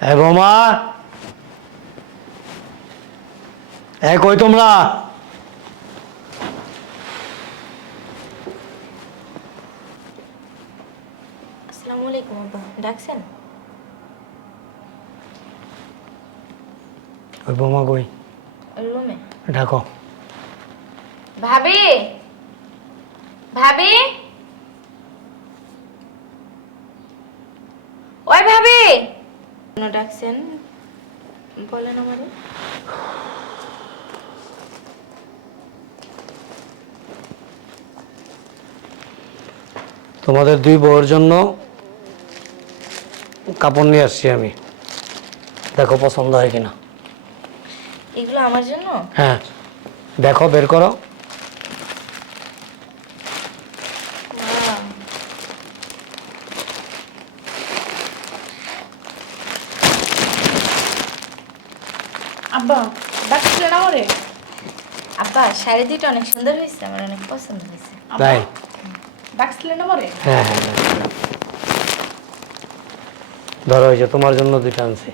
এ বোমা। এ কই তোমরা? আসসালামু আলাইকুম আব্বা। ডাকছেন? ওই বোমা কই? রুমে। ঢাকো ভাবি! ভাবি ওই ভাবি কেন ডাকছেন? বলেন আমারে। তোমাদের দুই বউয়ের জন্য কাপড় নিয়ে আসছি আমি। দেখো পছন্দ হয় কিনা। এগুলো আমার জন্য? হ্যাঁ দেখো বের করো। আব্বা ডাকছিলেন আমারে আব্বা শাড়ি দুটো অনেক সুন্দর হয়েছে আমার অনেক পছন্দ হয়েছে। তাই? ডাকছিলেন আমারে হ্যাঁ হ্যাঁ হ্যাঁ। ধরো হয়েছে তোমার জন্য আনছি।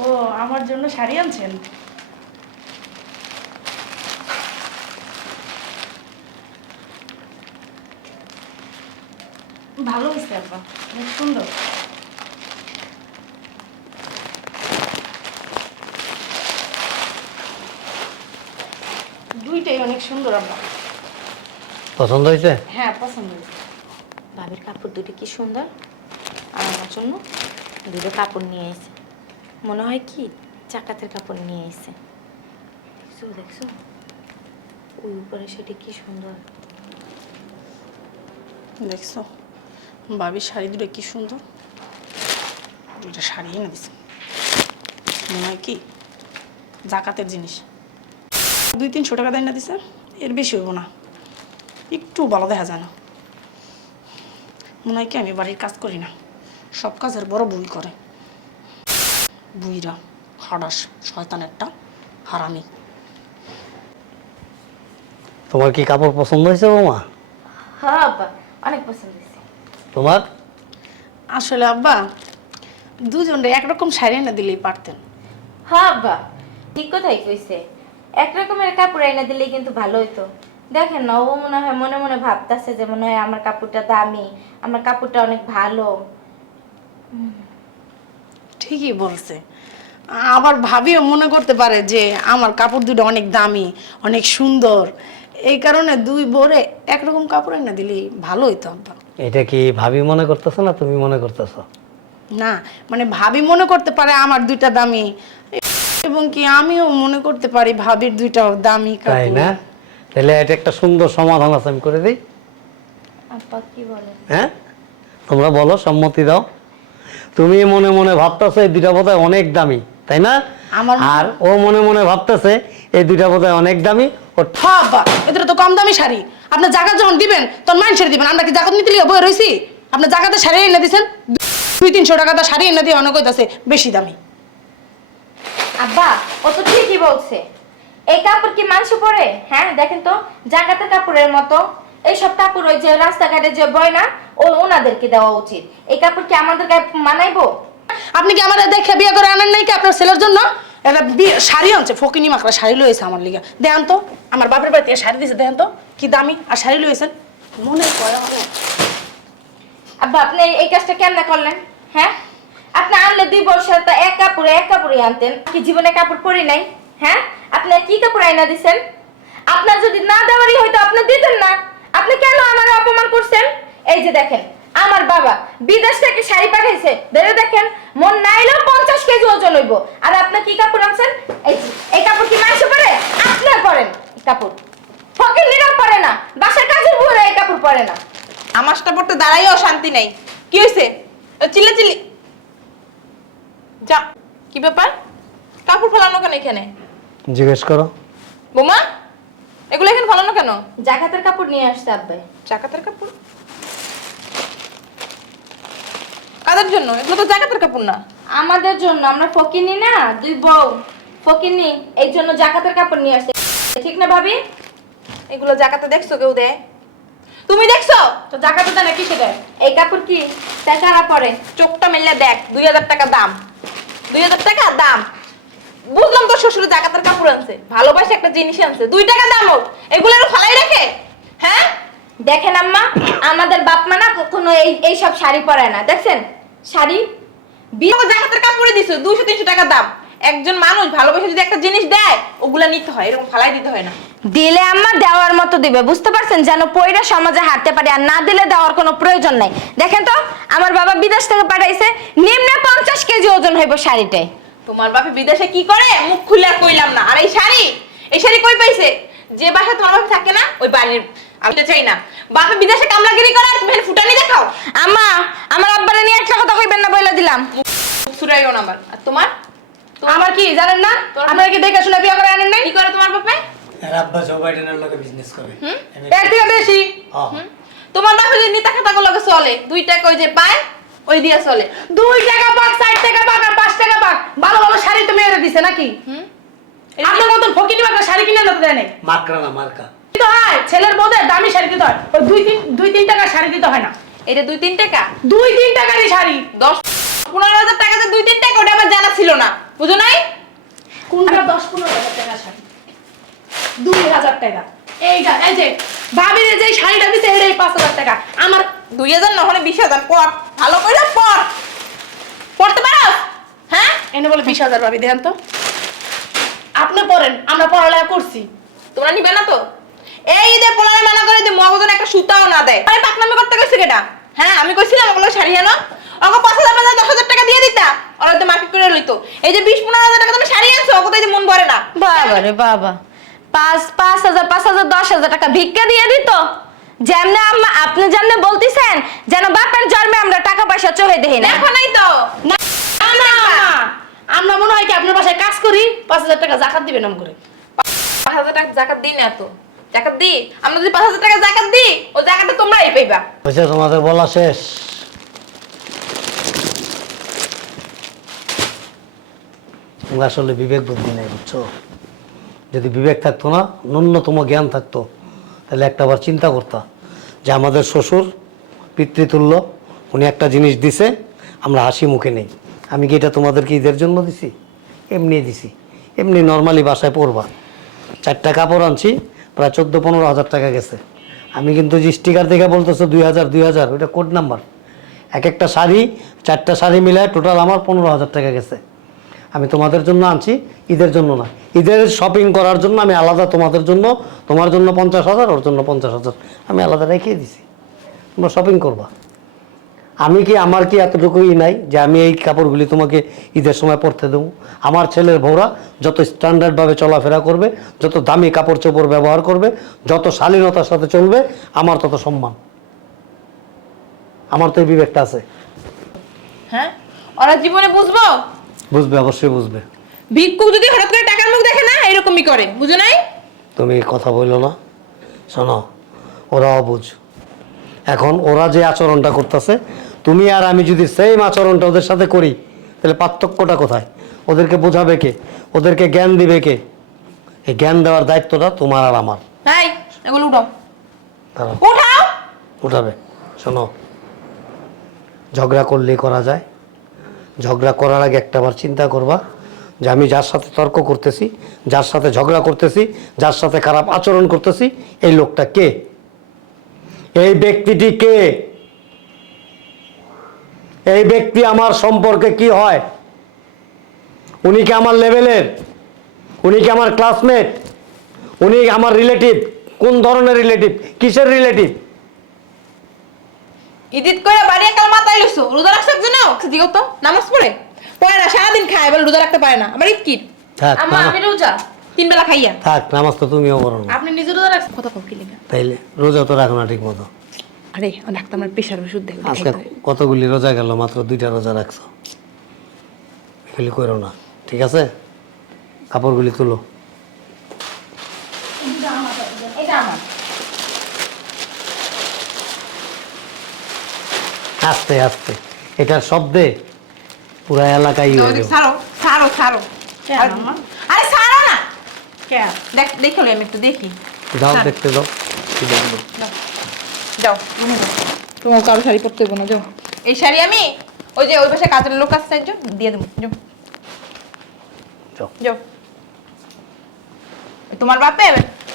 ও আমার জন্য শাড়ি আনছেন? ভালো হয়েছে আব্বা। অনেক সুন্দর। দুইটাই অনেক সুন্দর আব্বা। পছন্দ হয়েছে? হ্যাঁ পছন্দ হয়েছে। ভাবির কাপড় দুটো কি সুন্দর? আর আমার জন্য দুটো কাপড় নিয়ে এসে মনে হয় কি চাকাতের কাপড় নিয়ে এসে দেখছ দেখছ? ওই উপরে সেটা কি সুন্দর। দেখছ? বাবির শাড়ি দুটো কি সুন্দর। দুইটা শাড়ি এনে দিছে। মনে হয় কি জাকাতের জিনিস। দুই তিনশো টাকা দেয় না দিছে এর বেশি হইব না। একটু ভালো দেখা যায় না। মনে হয় কি আমি বাড়ির কাজ করি না সব কাজের বড় বুই করে। বুইরা হাডাস শয়তান একটা হারামি। তোমার কি কাপড় পছন্দ হয়েছে বোমা? হ্যাঁ আব্বা অনেক পছন্দ হয়েছে। তোমার? আসলে আব্বা দুজনরে একরকম শাড়ি না দিলেই পারতেন। হ্যাঁ আব্বা ঠিক কথাই কইছে। এক রকমের কাপড় এনে দিলে কিন্তু ভালো হইতো। দেখেন না ও মনে হয় মনে মনে ভাবতাছে যে মনে হয় আমার কাপড়টা দামি আমার কাপড়টা অনেক ভালো। ঠিকই বলছে। আবার ভাবিও মনে করতে পারে যে আমার কাপড় দুটো অনেক দামি অনেক সুন্দর। এই কারণে দুই বোরে একরকম কাপড় এনে দিলেই ভালো হইতো আব্বা। এটা কি ভাবি মনে করতেছো না তুমি মনে করতেছো? না মানে ভাবি মনে করতে পারে আমার দুইটা দামি। এবং কি আমিও মনে করতে পারি ভাবির দুইটা দামি তাই কাপড়। না? তাহলে এটা একটা সুন্দর সমাধান আছে আমি করে দিই। আব্বা কি বলে হ্যাঁ? তোমরা বলো সম্মতি দাও। তুমি মনে মনে ভাবতেছো এই দুইটা বোধহয় অনেক দামি তাই না? আমার আর ও মনে মনে ভাবতেছে এই দুইটা বোধহয় অনেক দামি। ও হ্যাঁ আব্বা এদের তো কম দামি শাড়ি। আপনার জাকাত যখন দিবেন তখন মাইন ছেড়ে দিবেন। আমরা কি জাকাত নিতে লিয়ে বয়ে রয়েছি আপনার জাকাতে শাড়ি এনে দিছেন দুই তিনশো টাকা তো শাড়ি এনে দিয়ে অনেক হইতাছে বেশি দামি। আব্বা ও তো ঠিকই বলছে। এই কাপড় কি মানুষ পরে হ্যাঁ দেখেন তো জাকাতের কাপড়ের মতো। এইসব কাপড় ওই যে রাস্তাঘাটে যে বয় না ও ওনাদেরকে দেওয়া উচিত। এই কাপড় কি আমাদের গায়ে মানাইবো? আপনি কি আমার দেখে বিয়ে করে আনেন নাই কি আপনার ছেলের জন্য? একটা বিয়ে শাড়ি আনছে ফকিনি মাকড়া শাড়ি লয়েছে আমার লিগে। দেখান তো আমার বাপের বাড়িতে শাড়ি দিয়েছে দেখেন তো কি দামি আর শাড়ি লয়েছেন মনে পড়ে আব্বা আপনি এই কাজটা কেমনে করলেন? হ্যাঁ? আপনি আনলে দুই বছর তো এক কাপড়ে এক কাপড়ে আনতেন। কি জীবনে কাপড় পরি নাই? হ্যাঁ? আপনি কি কাপড় আইনা দিছেন? আপনার যদি না দেওয়ারই হয়তো আপনি দিতেন না। আপনি কেন আমার অপমান করছেন? এই যে দেখেন, আমার বাবা বিদেশ থেকে শাড়ি পাঠাইছে। ধরে দেখেন, মন নাইলেও পঞ্চাশ কেজি ওজন হইব। আর আপনি কি কাপড় আনছেন? এই এই কাপড় কি মানুষ পরে? আপনার পরেন। কাপড়। ফকির নিরাম পরে না। বাসার কাজের বুড়ে এই কাপড় পরে না। আমারটা পড়তে দাঁড়াইও শান্তি নেই। কি হয়েছে চিল্লে চিল্লি যা। কি ব্যাপার? কাপড় ফেলানো কেন এখানে? জিজ্ঞেস করো। বোমা এগুলো এখানে ফেলানো কেন? জাকাতের কাপড় নিয়ে আসছে আব্বাই জাকাতের কাপড়? কাদের জন্য? এগুলো তো জাকাতের কাপড় না। আমাদের জন্য আমরা ফকিনি না দুই বউ। ফকিনি এই জন্য জাকাতের কাপড় নিয়ে আসছে ঠিক না ভাবি? এগুলো জাকাতে দেখছ কেউ দেয়? তুমি দেখছ? তো জাকাতে দেন কি সেটা এই কাপড় কি? টাকারা পরে? চোখটা মেললে দেখ দুই হাজার টাকা দাম। দুই হাজার টাকা দাম। বুঝলাম তোর শ্বশুর জাকাতের কাপড় আনছে, ভালোবাসে একটা জিনিস আনছে, দুই টাকা দাম হোক, এগুলো ফালাই রাখে? হ্যাঁ? দেখেন আম্মা, আমাদের বাপ মা না কখনো এই এই সব শাড়ি পরায় না, দেখছেন? শাড়ি? বিয়ে জাকাতের কাপড়ে দিছো দুশো তিনশো টাকা দাম। একজন মানুষ ভালোবাসে যদি একটা জিনিস দেয় ওগুলা নিতে হয় এরকম ফালাই দিতে হয় না। দিলে আম্মা দেওয়ার মতো দিবে বুঝতে পারছেন? যেন পয়রা সমাজে হাঁটতে পারে আর না দিলে দেওয়ার কোনো প্রয়োজন নাই। দেখেন তো আমার বাবা বিদেশ থেকে পাঠাইছে নিম্নে পঞ্চাশ কেজি ওজন হইব শাড়িটাই তোমার বাপে বিদেশে কি করে? মুখ খুলে কইলাম না। আর এই শাড়ি? এই শাড়ি কই পাইছে? যে বাসা তোমার বাপে থাকে না ওই বাড়ির আমি তো চাই না। বাপে বিদেশে কামলাগিরি করে আর তুমি ফুটানি দেখাও? আম্মা আমার আব্বারে নিয়ে একটা কথা কইবেন না বলে দিলাম। সুরাইও না আমার। আর তোমার? আমার কি জানেন না? আপনারা কি দেখে শুনে বিয়ে করে আনেন নাই? কি করে তোমার বাপে? এর আব্বা জো বাইডেনের লগে বিজনেস করে। এর থেকে বেশি? হ্যাঁ। তোমার বাপে যদি নিতা খাতা গুলোকে চলে দুই টাকা ওই যে পায় ওই দিয়া চলে। দুই টাকা পাক চার টাকা পাক আর পাঁচ টাকা পাক ভালো ভালো শাড়ি তো মেয়েরা দিছে নাকি? হুম? আপনার মতন ফকিনি বাগা শাড়ি কিনে দিতে দেয় নাই? মাকড়া না মার্কা। দিতে হয়? ছেলের বউদের দামি শাড়ি দিতে হয়। ওই দুই তিন দুই তিন টাকার শাড়ি দিতে হয় না। এটা দুই তিন টাকা? দুই তিন টাকারই শাড়ি। দশ পনেরো হাজার টাকা যে দুই তিন টাকা ওটা আমার জানা ছিল না। বুঝো নাই? কোনটা দশ পনেরো হাজার টাকা শাড়ি? দুই হাজার টাকা। এইটা এই যে ভাবিরে যে শাড়িটা এটাই পাঁচ হাজার টাকা। আমার দুই হাজার না হলে বিশ হাজার পর। ভালো করে পর। পড়তে পারো হ্যাঁ? এনে বলে বিশ হাজার ভাবি দেন তো। আপনি পড়েন আমরা পড়ালেখা করছি। তোমরা নিবে না তো? এই ঈদে পোলারে মানা করে যে মগজন একটা সুতাও না দেয় আরে পাকনামি করতে গেছে কেটা? হ্যাঁ আমি কইছিলাম ওগুলো শাড়ি আনো। ওকে পাঁচ হাজার হাজার দশ হাজার টাকা দিয়ে দিতা। ওরা তো মার্কেট করে লইতো। এই যে বিশ পনেরো হাজার টাকা তুমি শাড়ি আনছো ওকে তো মন ভরে না। বাবা রে বাবা। পাঁচ পাঁচ হাজার পাঁচ হাজার দশ হাজার টাকা ভিক্ষা দিয়ে দিত। যেমনে আম্মা আপনি যেমনে বলতেছেন যেন বাপের জন্মে আমরা টাকা পয়সা চোখে দেখি না। দেখো নাই তো। না না আমরা মনে হয় কি আপনার বাসায় কাজ করি পাঁচ হাজার টাকা জাকাত দিবেন নাম করে পাঁচ হাজার টাকা জাকাত দিই না তো। জাকাত দি। আমরা যদি পাঁচ হাজার টাকা জাকাত দিই ও জাকাতটা তোমরাই পাইবা। তোমাদের বলা শেষ। তোমরা আসলে বিবেক বুদ্ধি নেই, বুঝছ? যদি বিবেক থাকতো না, ন্যূনতম জ্ঞান থাকতো, তাহলে একটাবার চিন্তা করতা যে আমাদের শ্বশুর, পিতৃতুল্য, উনি একটা জিনিস দিছে, আমরা হাসি মুখে নেই। আমি কি এটা তোমাদেরকে ঈদের জন্য দিছি? এমনি দিছি। এমনি নর্মালি বাসায় পড়বা চারটা কাপড় আনছি প্রায় চোদ্দ, পনেরো হাজার টাকা গেছে। আমি কিন্তু যে স্টিকার দেখে বলতেছো দুই হাজার দুই হাজার, ওইটা কোড নাম্বার এক একটা শাড়ি, চারটা শাড়ি মিলায় টোটাল আমার পনেরো হাজার টাকা গেছে। আমি তোমাদের জন্য আনছি, ঈদের জন্য না। ঈদের শপিং করার জন্য আমি আলাদা তোমাদের জন্য, তোমার জন্য পঞ্চাশ হাজার, ওর জন্য পঞ্চাশ হাজার। আমি আলাদা রেখে দিছি। তোমরা শপিং করবা। আমি কি আমার কি এতটুকুই নাই যে আমি এই কাপড়গুলি তোমাকে ঈদের সময় পরতে দেবো? আমার ছেলের বউরা যত স্ট্যান্ডার্ডভাবে চলাফেরা করবে যত দামি কাপড় চোপড় ব্যবহার করবে যত শালীনতার সাথে চলবে আমার তত সম্মান। আমার তো এই বিবেকটা আছে। হ্যাঁ? ওরা জীবনে বুঝব? বুঝবে অবশ্যই বুঝবে। ভিক্ষুক যদি হঠাৎ করে টাকার মুখ দেখে না এরকমই করে বুঝো নাই? তুমি কথা বলল না। শোনো ওরা অবুঝ এখন ওরা যে আচরণটা করতেছে তুমি আর আমি যদি সেম আচরণটা ওদের সাথে করি তাহলে পার্থক্যটা কোথায়? ওদেরকে বোঝাবে কে? ওদেরকে জ্ঞান দিবে কে? এই জ্ঞান দেওয়ার দায়িত্বটা তোমার আর আমার। হাই এগুলো উঠাও। দাঁড়াও। উঠাও! উঠাবে। শোনো ঝগড়া করলেই করা যায়। ঝগড়া করার আগে একটা একটাবার চিন্তা করবা যে আমি যার সাথে তর্ক করতেছি যার সাথে ঝগড়া করতেছি যার সাথে খারাপ আচরণ করতেছি এই লোকটা কে? এই ব্যক্তিটি কে? এই ব্যক্তি আমার সম্পর্কে কি হয়? উনি কি আমার লেভেলের? উনি কি আমার ক্লাসমেট উনি আমার রিলেটিভ কোন ধরনের রিলেটিভ কিসের রিলেটিভ ইদিত করে বাড়ি একাল মাথায় লইছো রোজা রাখছো একজন? দিও তো নামাজ পড়ে? পড়ে না সারাদিন খায় এবার রোজা রাখতে পারে না। আবার ঈদ কি? থাক আম্মা আমি রোজা। তিন বেলা খাইয়া। থাক নামাজ তো তুমিও করো না। আপনি নিজে রোজা রাখছেন? কথা কম কি লেগে? তাইলে রোজা তো রাখো না ঠিক মতো আরে ডাক্তার আমার প্রেশার ওষুধ দেখবে আজকে কতগুলি রোজা গেল? মাত্র দুইটা রোজা রাখছো। এগুলি করো না ঠিক আছে? কাপড়গুলি তুলো। আস্তে আস্তে। এটার শব্দে পুরা এলাকায় হয়ে যাবে ছাড়ো ছাড়ো ছাড়ো। কেন, আর- ছাড়ো না! কে দেখ দেখো আমি একটু দেখি। যাও দেখতে দাও। কি যাও। রুমে যাও তোমার কারও শাড়ি পরতে হইব না যাও। এই শাড়ি আমি? ওই যে ওই পাশে কাজের লোক আসছে একজন? দিয়ে দেবো যাও। যাও। যাও। তোমার বাপে?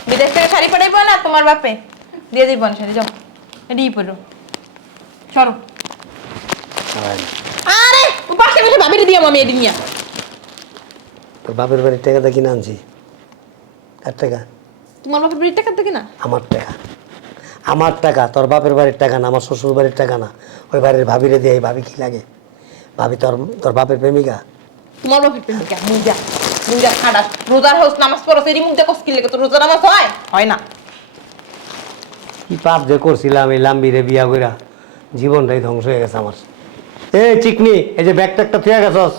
বিদেশ থেকে শাড়ি পাঠাইবো না? তোমার বাপে? দিয়ে দিব না শাড়ি যাও। এটাই পড়ো সরো। আরে পাশে বসে দিও আমি এদিন নিয়া। তোর বাপের বাড়ির টাকাটা কিনে আনছি। কার টাকা? তোমার বাপের বাড়ির টাকা থেকে না? আমার টাকা। আমার টাকা তোর বাপের বাড়ির টাকা না আমার শ্বশুর বাড়ির টাকা না ওই বাড়ির ভাবিরে দিয়ে ভাবি কি লাগে? ভাবি তোর তোর বাপের প্রেমিকা? তোমার বাপের প্রেমিকা? মুজা মুজা খাডা রোজার হোস নামাজ পড়ো সেই মুখ দেখো স্কিল লেগে? তো রোজা নামাজ হয়? হয় না। কি পাপ যে করছিলাম এই লাম্বিরে বিয়া কইরা জীবনটাই ধ্বংস হয়ে গেছে আমার। এই চিকনি এই যে ব্যাগটা একটা থুয়া গেছস।